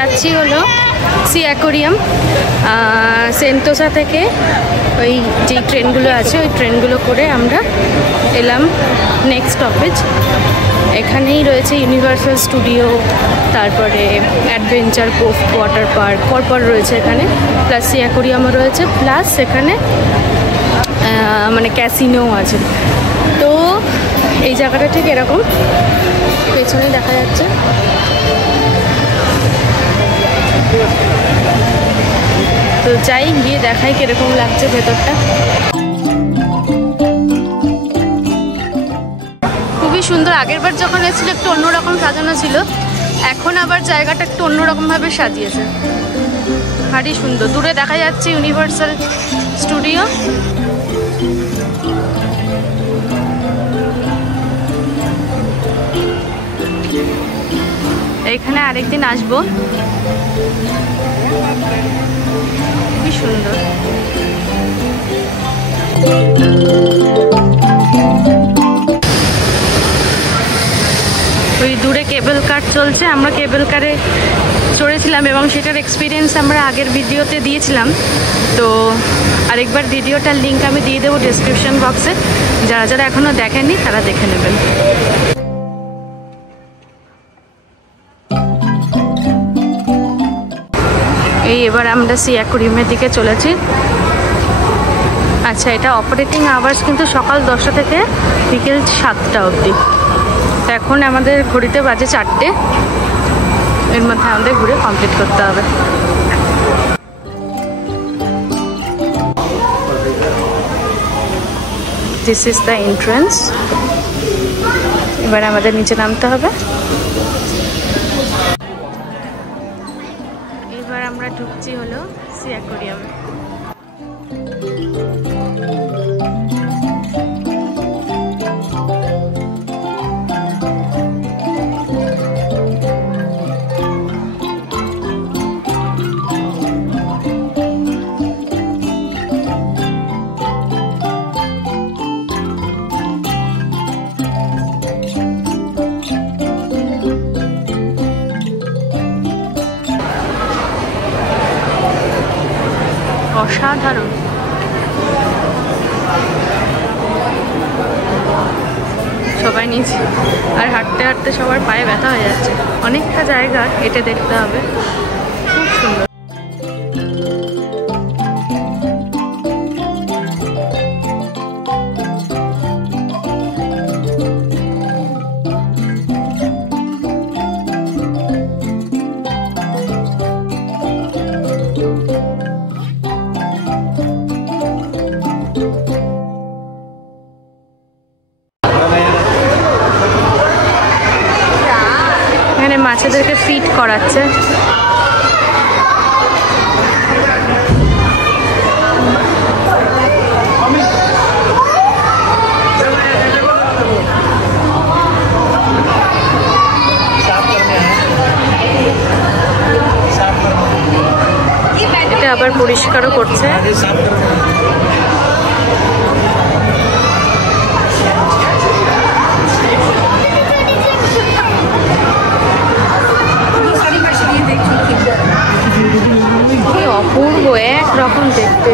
যাচ্ছি হলো C aquarium. Sentosa থেকে ওই যেই ট্রেনগুলো আছে ওই ট্রেনগুলো করে আমরা এলাম নেক্সট স্টপেজ। এখানেই রয়েছে ইউনিভার্সাল স্টুডিও, তারপরে অ্যাডভেঞ্চার কোভ ওয়াটার পার্ক পরপর রয়েছে এখানে, প্লাস সি অ্যাকোরিয়ামও রয়েছে, প্লাস এখানে মানে ক্যাসিনোও আছে। তো এই জায়গাটা ঠিক এরকম পেছনে দেখা যাচ্ছে। তো যাই গিয়ে দেখাই কিরকম লাগছে ভেতরটা। খুবই সুন্দর। আগেরবার যখন এসেছিল একটু অন্যরকম সাজানো ছিল, এখন আবার জায়গাটা একটু অন্যরকমভাবে সাজিয়েছে, ভারী সুন্দর। দূরে দেখা যাচ্ছে ইউনিভার্সাল স্টুডিও। এখানে আরেকদিন আসবো, খুবই সুন্দর। ওই দূরে কেবল কার চলছে, আমরা কেবল কারে চড়েছিলাম এবং সেটার এক্সপিরিয়েন্স আমরা আগের ভিডিওতে দিয়েছিলাম। তো আরেকবার ভিডিওটার লিঙ্ক আমি দিয়ে দেবো ডেসক্রিপশন বক্সে, যারা যারা এখনও দেখেননি তারা দেখে নেবেন। এই এবার আমরা সি অ্যাকোরিয়ামের দিকে চলেছি। আচ্ছা, এটা অপারেটিং আওয়ার্স কিন্তু সকাল 10টা থেকে বিকেল 7টা অবধি। তো এখন আমাদের ঘড়িতে বাজে 4টে, এর মধ্যে আমাদের ঘুরে কমপ্লিট করতে হবে। This is the entrance. এবার আমাদের নিচে নামতে হবে। এবার আমরা ঢুকছি হলো সি অ্যাকোরিয়ামে। অসাধারণ। সবাই নিচে, আর হাঁটতে হাঁটতে সবার পায়ে ব্যথা হয়ে যাচ্ছে। অনেকটা জায়গা হেঁটে দেখতে হবে, খুব সুন্দর। মাছেদেরকে ফিড করাচ্ছে। এটা আবার পরিষ্কারও করছে। অপূর্ব, একরকম দেখতে।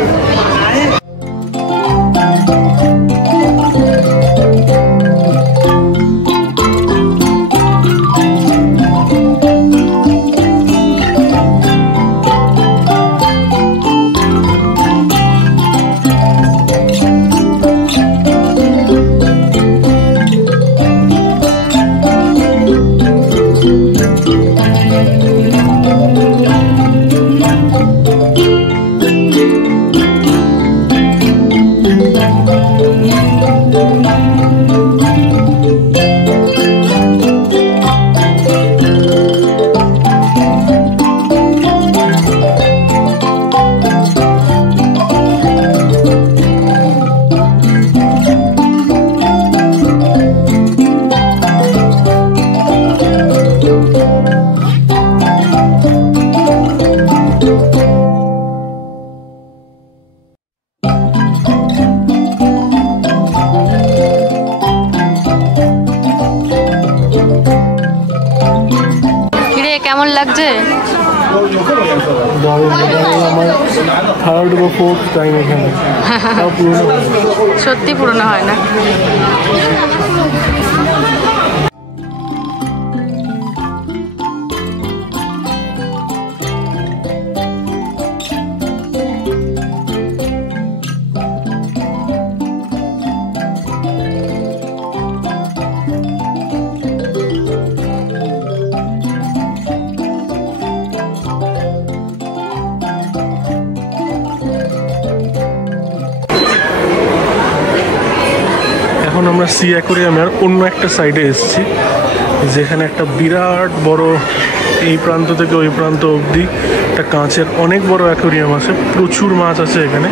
আমার থার্ড বা ফোর্থ টাইম এখানে, সত্যি পুরনো হয় না। এখন আমরা সি অ্যাকোরিয়ামের অন্য একটা সাইডে এসেছি, যেখানে একটা বিরাট বড় এই প্রান্ত থেকে ওই প্রান্ত অবধি একটা কাঁচের অনেক বড় অ্যাকোরিয়াম আছে, প্রচুর মাছ আছে এখানে।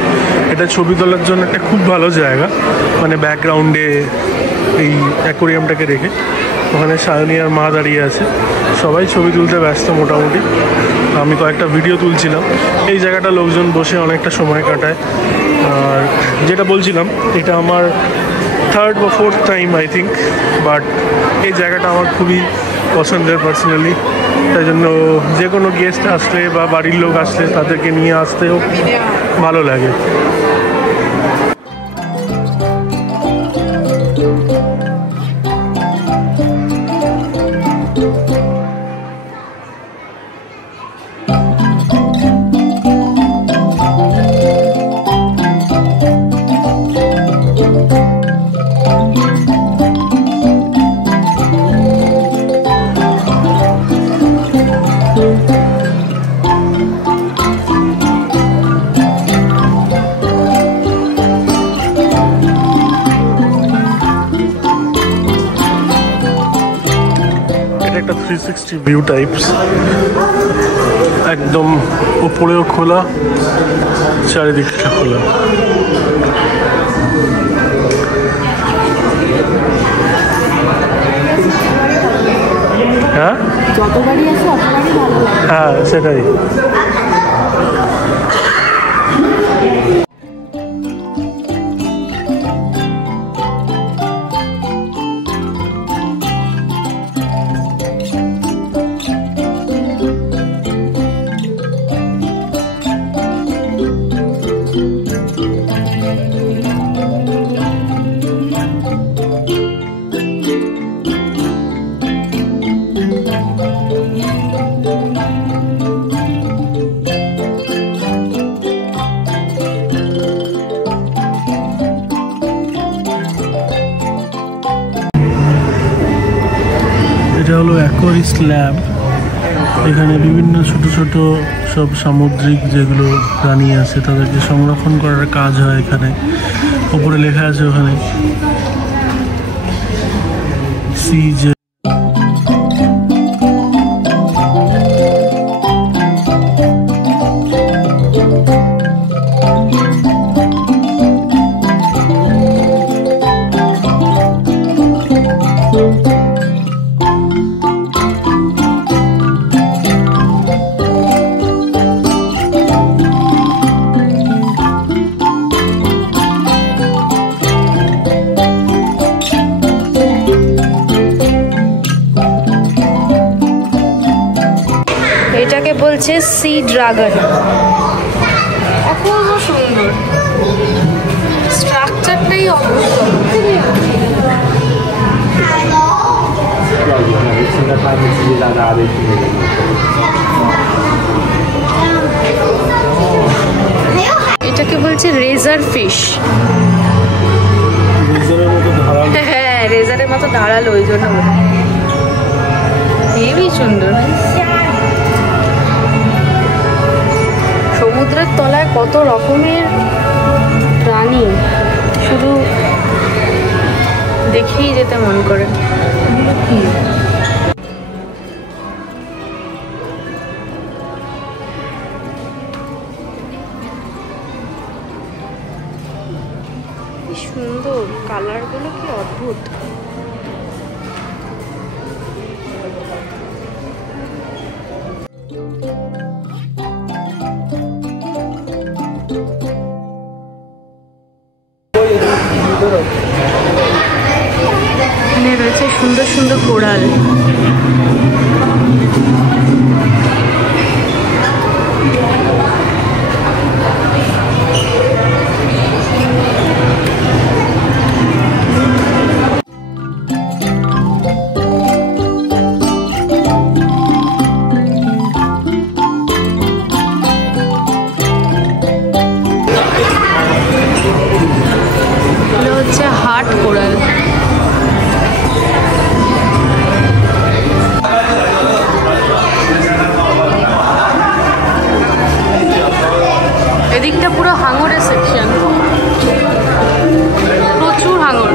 এটা ছবি তোলার জন্য একটা খুব ভালো জায়গা, মানে ব্যাকগ্রাউন্ডে এই অ্যাকোরিয়ামটাকে রেখে ওখানে সায়নী আর মা দাঁড়িয়ে আছে, সবাই ছবি তুলতে ব্যস্ত মোটামুটি। আমি কয়েকটা ভিডিও তুলছিলাম। এই জায়গাটা লোকজন বসে অনেকটা সময় কাটায়। আর যেটা বলছিলাম, এটা আমার থার্ড বা fourth time I think, but এই জায়গাটা আমার খুবই পছন্দের পার্সোনালি। তাই জন্য যে কোনো গেস্ট আসলে বা বাড়ির লোক আসলে তাদেরকে নিয়ে আসতেও ভালো লাগে। একটা 360 ভিউ টাইপস, একদম উপরেও খোলা, চারিদিকটা খোলা। হ্যাঁ, যতবারই আছে ততবারই ভালো লাগে। হ্যাঁ সেটাই। এটা হলো অ্যাকোয়ারিস্ট ল্যাব। এখানে বিভিন্ন ছোট ছোট সব সামুদ্রিক যেগুলো প্রাণী আছে তাদেরকে সংরক্ষণ করার কাজ হয় এখানে। উপরে লেখা আছে ওখানে সি এটাকে বলছে সি ড্রাগন। অপূর্ব সুন্দর, স্ট্রাকচারটাই অপূর্ব। এটাকে বলছে রেজার ফিশ। হ্যাঁ, রেজারের মতো ধারালো, ওই জন্য হেবি সুন্দর। সমুদ্রের তলায় কত রকমের প্রাণী, শুধু দেখেই যেতে মন করে। কি সুন্দর কালারগুলো, কি অদ্ভুত। এখানে রয়েছে সুন্দর সুন্দর কোরাল। কাঠ কোরাল। এদিকটা পুরো হাঙরের সেকশন, প্রচুর হাঙর।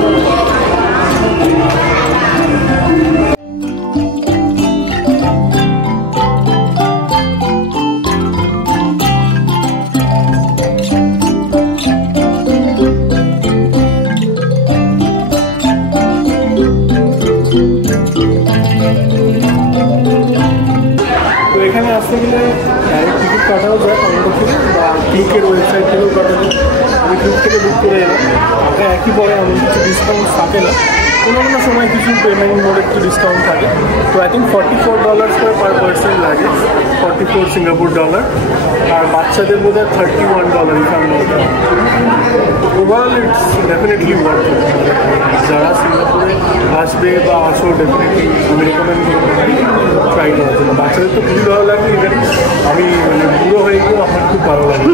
এখানে আসতে গেলে ডাইরেক্ট টিকিট কাটাও যায় কাউন্টার থেকে, বা ক্লিকের ওয়েবসাইট থেকেও কাটা যায়। আমি ক্লিক থেকে বুক করে এলাম। ওটা একই পরে এমন কিছু ডিসকাউন্ট থাকে না, কোনো কোনো সময় কিছু পেমেন্ট মোডে একটু ডিসকাউন্ট থাকে। তো আই থিঙ্ক $44 করে পার পার্সন লাগে, 44 সিঙ্গাপুর ডলার। আর বাচ্চাদের বোধ হয় $31 এখানে। Overall it's definitely worth it. যারা সিঙ্গাপুরে আসবে বা আসো ডেফিনেটলি আমি রেকমেন্ড করতে পারি ট্রাই করার জন্য। বাচ্চাদের তো খুবই ভালো লাগে, ইভেন আমি মানে বুড়ো হয়ে গিয়েও আমার খুব ভালো লাগে।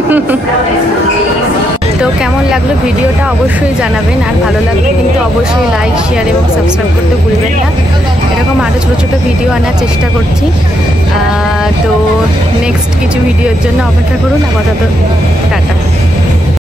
তো কেমন লাগলো ভিডিওটা অবশ্যই জানাবেন, আর ভালো লাগলে কিন্তু অবশ্যই লাইক, শেয়ার এবং সাবস্ক্রাইব করতে ভুলবেন না। এরকম আরও ছোটো ছোটো ভিডিও আনার চেষ্টা করছি। তো নেক্সট কিছু ভিডিওর জন্য অপেক্ষা করুন। আপাতত